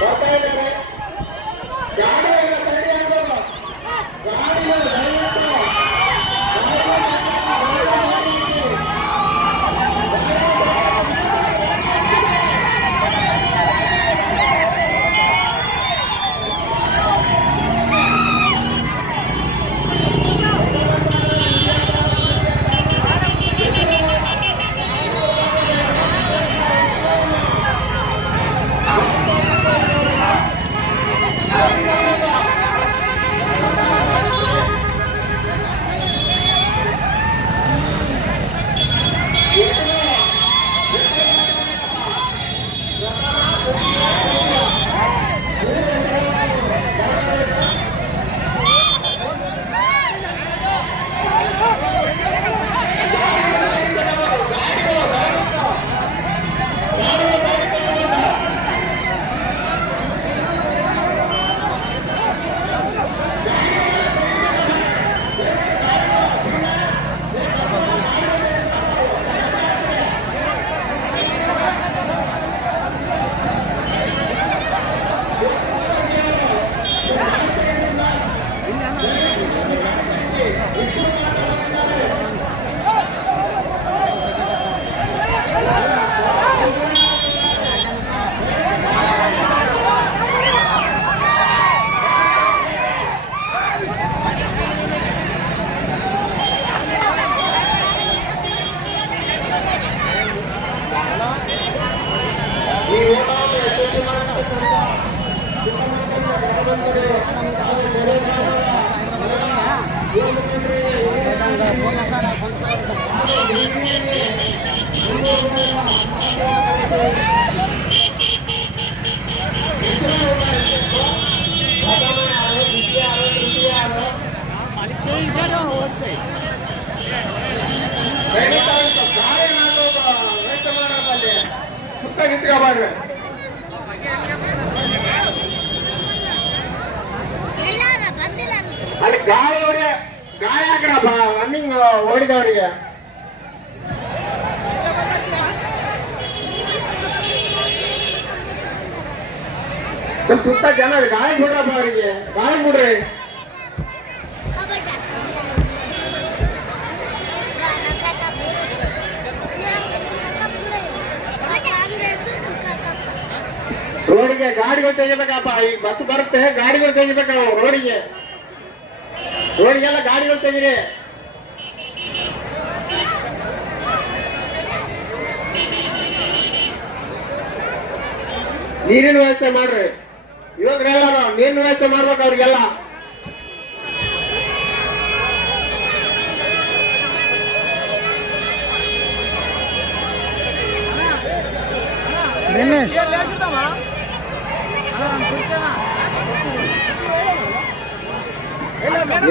ಬರ್ತಾ ಇದ್ದಾರೆ. ಗಾಡಿಯನ್ನು ತಡಿ ಅನ್ನೋದು. ಗಾಡಿಯನ್ನು ದಯವಿಟ್ಟು ಅಲ್ಲಿ ಗಾಳಿ ಗಾಯ ಹಾಕ್ರಪ್ಪ ರನ್ನಿಂಗ್ ಓಡಿದವರಿಗೆ. ಸ್ವಲ್ಪ ಸುತ್ತ ಜನ ಗಾಳಿ ಬಿಡ್ರಪ್ಪ ಅವರಿಗೆ, ಗಾಳಿ ಬಿಡ್ರಿ. ರೋಡಿಗೆ ಗಾಡಿಗಳು ತೆಗಿಬೇಕಪ್ಪ. ಈಗ ಬಸ್ ಬರುತ್ತೆ, ಗಾಡಿಗಳು ತೆಗಿಬೇಕ ರೋಡಿಗೆ. ರೋಡಿಗೆಲ್ಲ ಗಾಡಿಗಳು ತೆಗಿರಿ. ನೀರಿನ ವ್ಯವಸ್ಥೆ ಮಾಡ್ರಿ. ಇವಾಗೆಲ್ಲ ನೀರಿನ ವ್ಯವಸ್ಥೆ ಮಾಡ್ಬೇಕು ಅವ್ರಿಗೆಲ್ಲ.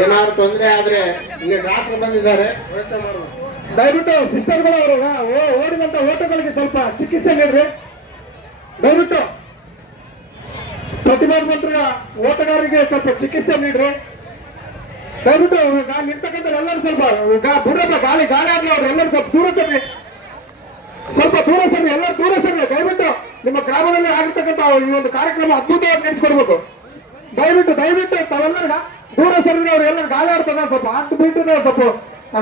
ಏನಾದ್ರು ತೊಂದರೆ ಆದ್ರೆ ಇಲ್ಲಿ ಡಾಕ್ಟರ್ ಬಂದಿದ್ದಾರೆ, ವ್ಯವಸ್ಥೆ ಮಾಡಬೇಕು. ದಯವಿಟ್ಟು ಸಿಸ್ಟರ್ಗಳು ಅವರು ಓಡಿದಂತ ಓಟಗಳಿಗೆ ಸ್ವಲ್ಪ ಚಿಕಿತ್ಸೆ ನೀಡ್ರಿ. ದಯವಿಟ್ಟು ಪ್ರತಿಭಾವಂತರ ಓಟಗಾರರಿಗೆ ಸ್ವಲ್ಪ ಚಿಕಿತ್ಸೆ ನೀಡ್ರಿ. ದಯವಿಟ್ಟು ನಿಂತಕ್ಕಂಥ ಎಲ್ಲರೂ ಸ್ವಲ್ಪ ಬಿಡ್ರಪ್ಪ. ಗಾಳಿ ಆಗ್ಲಿ ಅವ್ರು ಎಲ್ಲರೂ ಸ್ವಲ್ಪ ದೂರ ಸರಿ, ಸ್ವಲ್ಪ ದೂರ ಸರಿ, ಎಲ್ಲರೂ ದೂರ ಸರಿ. ದಯವಿಟ್ಟು ನಿಮ್ಮ ಗ್ರಾಮದಲ್ಲಿ ಆಗಿರ್ತಕ್ಕಂಥ ಈ ಒಂದು ಕಾರ್ಯಕ್ರಮ ಅದ್ಭುತವಾಗಿ ನಡೆಸ್ಕೊಡ್ಬೇಕು. ದಯವಿಟ್ಟು ತಾವೆಲ್ಲರ ದೂರ ಸರಿ. ಅವ್ರು ಎಲ್ಲರೂ ಗಾಳಿ ಆಡ್ತದ, ಸ್ವಲ್ಪ ಹಾರ್ಟ್ ಬೀಟ್ ಸ್ವಲ್ಪ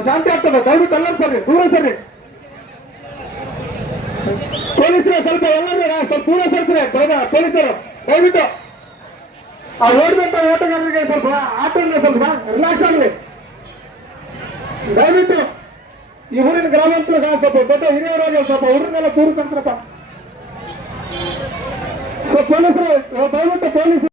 ಶಾಂತಿ ಆಗ್ತದೆ. ದಯವಿಟ್ಟು ಎಲ್ಲರೂ ಸರಿ, ದೂರ ಸರಿ. ಪೊಲೀಸರು ಸ್ವಲ್ಪ ಎಲ್ಲರೂ ಸ್ವಲ್ಪ ದೂರ ಸರ್ತಾರೆ. ಪೊಲೀಸರು ದಯವಿಟ್ಟು ಆ ಓಡಿದಂತ ಓಟಗಾರರಿಗೆ ಸ್ವಲ್ಪ ಆಟವನ್ನು ಸ್ವಲ್ಪ ರಿಲ್ಯಾಕ್ಸ್ ಆಗಲಿ. ದಯವಿಟ್ಟು ಈ ಊರಿನ ಗ್ರಾಮಾಂತರ ಸ್ವಲ್ಪ ದೊಡ್ಡ ಹಿರಿಯರಾಗಿ ಸ್ವಲ್ಪ ಊರಿನೆಲ್ಲ ದೂರ ಸರ್ತಾರಪ್ಪ. ಸ್ವಲ್ಪ ಪೊಲೀಸರು ದಯವಿಟ್ಟು ಪೊಲೀಸರು